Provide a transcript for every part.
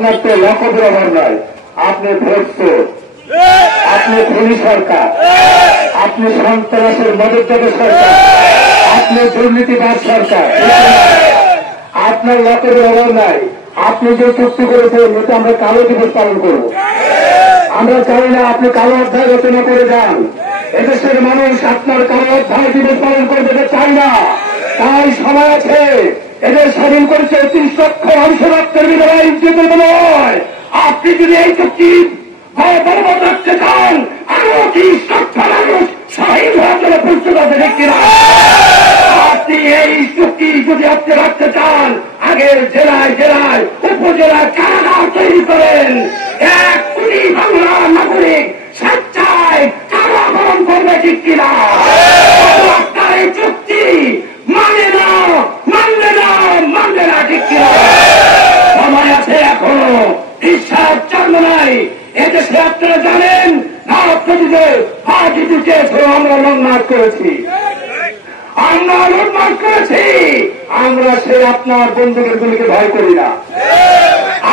আপনার তো লক্ষ্যের অভাব নয়। আপনি ভোট চোর, আপনি খুনি সরকার, আপনি সন্ত্রাসের মদতদাতা সরকার, আপনি দুর্নীতিবাদ সরকার। আপনার লক্ষ্যের অভাব নাই। আপনি যে চুক্তি করেছেন এতে আমরা কালো দিবস পালন করব। আমরা চাই না আপনি কালো অধ্যায় রচনা করে যান। এদেশের মানুষ আপনার কালো অধ্যায় দিবস পালন করতে চাই না। তাই সময় আছে। এদের স্বাধীন করেছে 30 লক্ষ মানুষের রক্তের বিনিময়ে ইজ্জতের বিনিময়। আপনি যদি এই চুক্তি বলবৎ রাখতে চান, আরো 30 লক্ষ মানুষ শহীদ হওয়ার জন্য প্রস্তুত আছে কিনা? আপনি এই চুক্তি যদি আপনি রাখতে চান, আগের জেলায় জেলায় উপজেলায় কারাগার তৈরি করেন। 1 কোটি বাংলা নাগরিক স্বেচ্ছায় কারাবরণ করবে ঠিক কিনা? আপনার এই চুক্তি মানে না, মানবে না, মানবে না ঠিক কিনা? সময় আছে এখনো, বিশ্বাস জন্ম নাই। এদেশে আপনারা জানেন আমরা লুটমার করেছি, আমরা লুটমার করেছি। আমরা সে আপনার বন্দুকের গুলিকে ভয় করি না,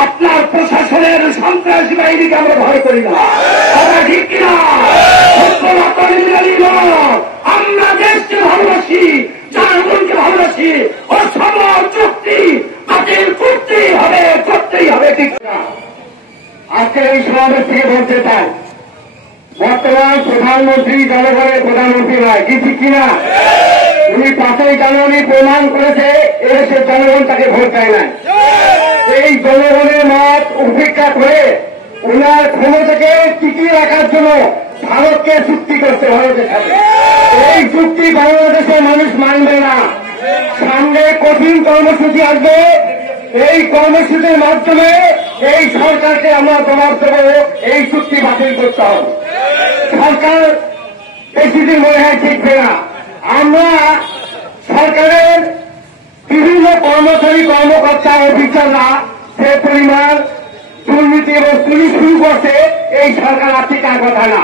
আপনার প্রশাসনের সন্ত্রাসী বাহিনীকে আমরা ভয় করি না। আমরা ঠিক কিনা? আমরা দেশকে ভালোবাসি, জনগণকে ভালোবাসি। ও সবার চুক্তি বাতিল করতেই হবে, করতেই হবে ঠিক কিনা? আজকে এই সমাবেশ থেকে বলতে চাই, বর্তমান প্রধানমন্ত্রী জনগণের প্রধানমন্ত্রী নয়, কি ঠিক কিনা? উনি 5ই জানুয়ারি প্রমাণ করেছে এদেশের জনগণ তাকে ভোট দেয় নাই। এই জনগণের মত উপেক্ষা করে উনার ক্ষমতাকে টিকিয়ে রাখার জন্য ভারতকে চুক্তি করতে, ভারতের সাথে। এই চুক্তি বাংলাদেশের মানুষ মানবে না। সামনে কঠিন কর্মসূচি আসবে। এই কর্মসূচির মাধ্যমে এই সরকারকে আমরা জবাব দেব, এই চুক্তি বাতিল করতে হবে। সরকার বেশি দিন মনে হয় টিকবে না। আমরা সরকারের বিভিন্ন কর্মচারী কর্মকর্তা অফিসাররা যে পরিমাণ দুর্নীতি এবং পুলিশ শুরু করছে, এই সরকার আর টিকার কথা না।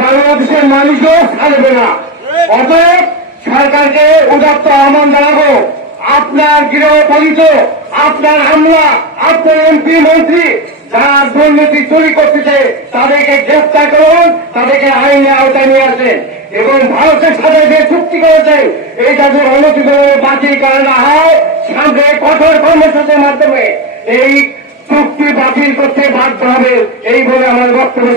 বাংলাদেশের মানুষও ছাড়বে না। অতএব সরকারকে উদাত্ত আহ্বান জানাবো, আপনার গৃহপালিত, আপনার আমলা, আপনার এমপি মন্ত্রী যারা দুর্নীতি চুরি করতেছে তাদেরকে গ্রেফতার করুন, তাদেরকে আইনের আওতায় নিয়ে আসেন এবং ভারতের সাথে যে চুক্তি করেছেন এই তাদের অনতিবিলম্বে বাতিল করা না হয়, সামনে কঠোর কর্মসূচির মাধ্যমে এই চুক্তি বাতিল করতে বাধ্য হবে। এই বলে আমার বক্তব্য।